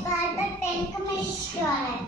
बार बार pan का message क्यों आ रहा है?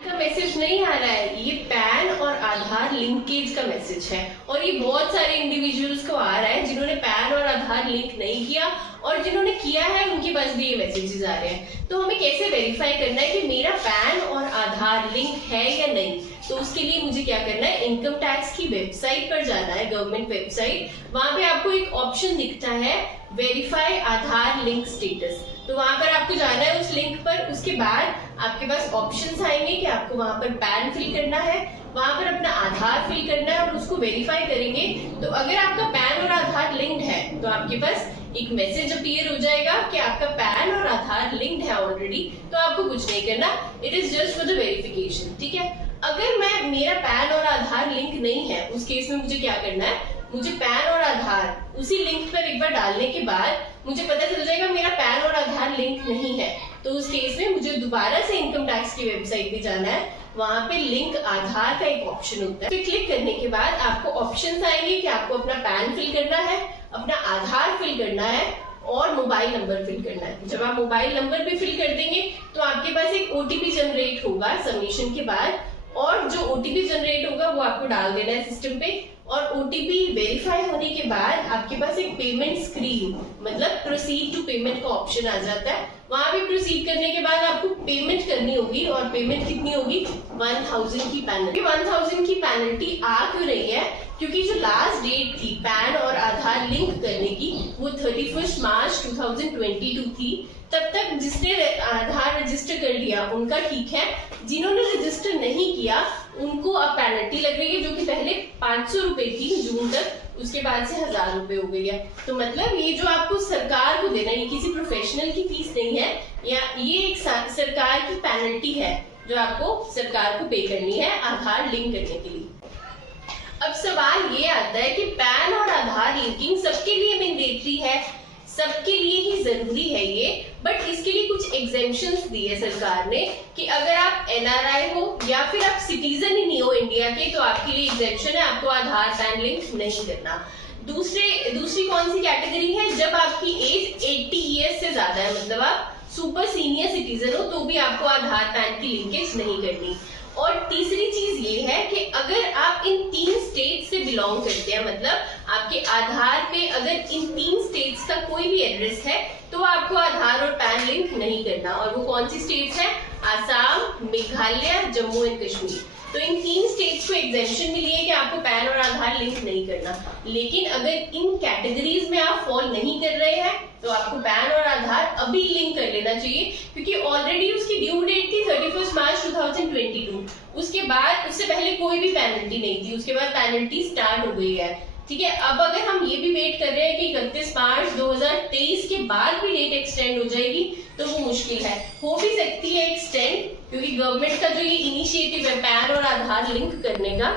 का मैसेज नहीं आ रहा है, ये पैन और आधार लिंकेज का मैसेज है और ये बहुत सारे इंडिविजुअल्स को आ रहा है जिन्होंने पैन और आधार लिंक नहीं किया और जिन्होंने किया है उनके पास भी ये मैसेजेस आ रहे हैं। तो हमें कैसे वेरीफाई करना है कि मेरा पैन और आधार लिंक है या नहीं? तो उसके लिए मुझे क्या करना है, इनकम टैक्स की वेबसाइट पर जाना है, गवर्नमेंट वेबसाइट। वहां पे आपको एक ऑप्शन दिखता है वेरीफाई आधार लिंक स्टेटस, तो वहां पर आपको जाना है उस लिंक पर। उसके बाद आपके पास ऑप्शंस आएंगे कि आपको वहां पर पैन फिल करना है, वहां पर अपना आधार फिल करना है और उसको वेरीफाई करेंगे। तो अगर आपका पैन और आधार लिंक्ड है तो आपके पास एक मैसेज अपीयर हो जाएगा कि आपका पैन और आधार लिंक्ड है ऑलरेडी, तो आपको कुछ नहीं करना, it is just for the verification. ठीक है, अगर मेरा पैन और आधार लिंक नहीं है उस केस में मुझे क्या करना है, मुझे पैन और आधार उसी लिंक पर एक बार डालने के बाद मुझे पता चल जाएगा मेरा पैन और आधार लिंक नहीं है, तो उस केस में मुझे दोबारा से इनकम टैक्स की वेबसाइट पे जाना है। वहां पे लिंक आधार का एक ऑप्शन होता है, क्लिक करने के बाद आपको ऑप्शंस आएंगे कि आपको अपना पैन फिल करना है, अपना आधार फिल करना है और मोबाइल नंबर फिल करना है। जब आप मोबाइल नंबर भी फिल कर देंगे तो आपके पास एक ओटीपी जनरेट होगा सबमिशन के बाद, और जो ओटीपी जनरेट होगा वो आपको डाल देना है सिस्टम पे। और ओटीपी वेरीफाई होने के बाद आपके पास एक पेमेंट स्क्रीन मतलब प्रोसीड टू पेमेंट का ऑप्शन आ जाता है। वहां भी प्रोसीड करने के बाद आपको पेमेंट करनी होगी, और पेमेंट कितनी होगी, 1000 की पेनल्टी। 1000 की पेनल्टी आ क्यों रही है, क्योंकि जो लास्ट डेट थी पैन और आधार लिंक करने की वो 31 मार्च 2022 थी। तब तक जिसने आधार रजिस्टर कर लिया उनका ठीक है, जिन्होंने रजिस्टर नहीं किया उनको अब पेनल्टी लग रही है, जो कि पहले 500 रुपए थी जून तक, उसके बाद से 1000 रुपए हो गई है। तो मतलब ये जो आपको सरकार को देना, ये किसी प्रोफेशनल की फीस नहीं है, या ये एक सरकार की पेनल्टी है जो आपको सरकार को पे करनी है आधार लिंक करने के लिए। अब सवाल ये आता है कि पैन और आधार लिंकिंग सबके लिए मैंडेटरी है, सबके लिए ही जरूरी है ये, बट इसके लिए कुछ एग्जेम्पशंस दी है सरकार ने कि अगर आप एनआरआई हो या फिर आप सिटीजन ही नहीं हो इंडिया के, तो आपके लिए एग्जेम्पशन है, आपको आधार पैन लिंक नहीं करना। दूसरी कौन सी कैटेगरी है, जब आपकी एज 80 ईयर्स से ज्यादा है, मतलब आप सुपर सीनियर सिटीजन हो, तो भी आपको आधार पैन की लिंकेज नहीं करनी। और तीसरी चीज ये है कि अगर आप इन 3 स्टेट से बिलोंग करते हैं, मतलब आपके आधार पे अगर इन 3 स्टेट्स का कोई भी एड्रेस है, तो आपको आधार और पैन लिंक नहीं करना। और वो कौन सी स्टेट्स है, आसाम, मेघालय, जम्मू एंड कश्मीर। तो इन 3 स्टेट्स को एग्जेम्पशन मिली है कि आपको पैन और आधार लिंक नहीं करना। लेकिन अगर इन कैटेगरीज में आप फॉल नहीं कर रहे हैं तो आपको पैन और आधार अभी लिंक कर लेना चाहिए, क्योंकि ऑलरेडी उसकी ड्यू डेट थी 31 मार्च 2022। उसके बाद उससे पहले कोई भी पेनल्टी नहीं थी, उसके बाद पेनल्टी स्टार्ट हो गई है। ठीक है, अब अगर हम ये भी वेट कर रहे हैं कि 31 मार्च 2023 के बाद भी डेट एक्सटेंड हो जाएगी, तो वो मुश्किल है। हो भी सकती है एक्सटेंड, क्योंकि गवर्नमेंट का जो ये इनिशिएटिव है पैन और आधार लिंक करने का,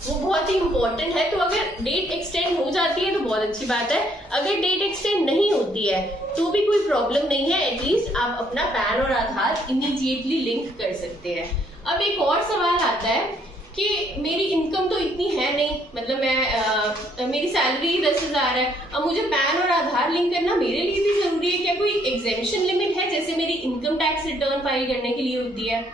वो बहुत ही इंपॉर्टेंट है। तो अगर डेट एक्सटेंड हो जाती है तो बहुत अच्छी बात है, अगर डेट एक्सटेंड नहीं होती है तो भी कोई प्रॉब्लम नहीं है, एटलीस्ट आप अपना पैन और आधार इमीडिएटली लिंक कर सकते हैं। अब एक और सवाल आता है कि मेरी इनकम तो इतनी है नहीं, मतलब मेरी सैलरी 10,000 है, अब मुझे पैन और आधार लिंक करना मेरे लिए भी जरूरी है क्या? कोई एग्जेम्पशन लिमिट है जैसे मेरी इनकम टैक्स रिटर्न फाइल करने के लिए होती है?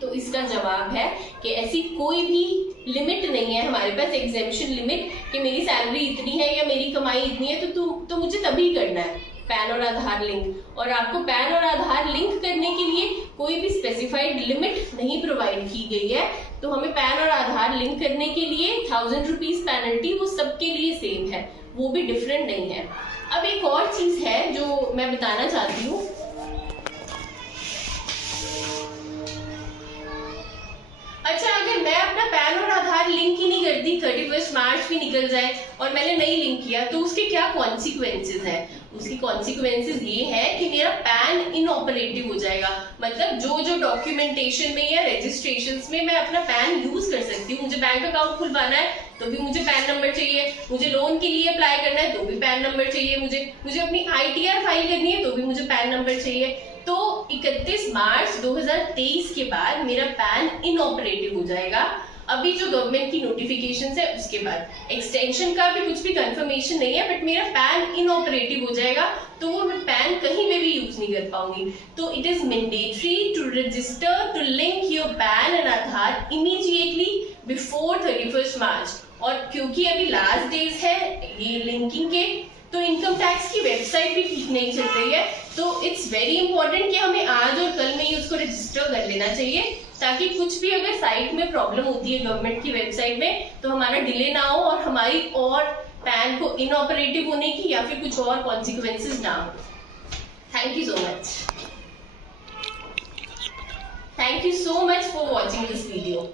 तो इसका जवाब है कि ऐसी कोई भी लिमिट नहीं है हमारे पास, एग्जेम्पशन लिमिट कि मेरी सैलरी इतनी है या मेरी कमाई इतनी है तो मुझे तभी करना है पैन और आधार लिंक। और आपको पैन और आधार लिंक करने के लिए कोई भी स्पेसिफाइड लिमिट नहीं प्रोवाइड की गई है, तो हमें पैन और आधार लिंक करने के लिए 1000 रुपीज पेनल्टी वो सबके लिए सेम है, वो भी डिफरेंट नहीं है। अब एक और चीज है जो मैं बताना चाहती हूँ, अच्छा अगर मैं अपना पैन और आधार लिंक ही नहीं करती, 31 मार्च भी निकल जाए और मैंने नहीं लिंक किया, तो उसके क्या कॉन्सिक्वेंसेज हैं? उसकी कॉन्सिक्वेंसेज ये है कि मेरा पैन इनऑपरेटिव हो जाएगा। मतलब जो डॉक्यूमेंटेशन में या रजिस्ट्रेशन में मैं अपना पैन यूज कर सकती हूँ, मुझे बैंक अकाउंट खुलवाना है तो भी मुझे पैन नंबर चाहिए, मुझे लोन के लिए अप्लाई करना है तो भी पैन नंबर चाहिए, मुझे अपनी ITR फाइल करनी है तो भी मुझे पैन नंबर चाहिए। तो 31 मार्च 2023 के बाद मेरा पैन इनऑपरेटिव हो जाएगा। अभी जो गवर्नमेंट की नोटिफिकेशन है उसके बाद एक्सटेंशन का भी कुछ भी कंफर्मेशन नहीं है, बट मेरा पैन इनऑपरेटिव हो जाएगा, तो वो मैं पैन कहीं नहीं कर पाऊंगी। तो it is mandatory to register to link your PAN and Aadhaar immediately before 31 March. और क्योंकि अभी लास्ट डेज है ये लिंकिंग के, तो इनकम टैक्स की वेबसाइट भी ठीक नहीं चल रही है। तो इट्स वेरी इंपॉर्टेंट कि हमें आज और कल में ही उसको रजिस्टर कर लेना चाहिए, ताकि कुछ भी अगर साइट में प्रॉब्लम होती है गवर्नमेंट की वेबसाइट में तो हमारा डिले ना हो और हमारी और पैन को इनऑपरेटिव होने की या फिर कुछ और कॉन्सिक्वेंसेस ना हो। Thank you so much. Thank you so much for watching this video.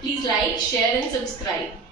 Please like, share and subscribe.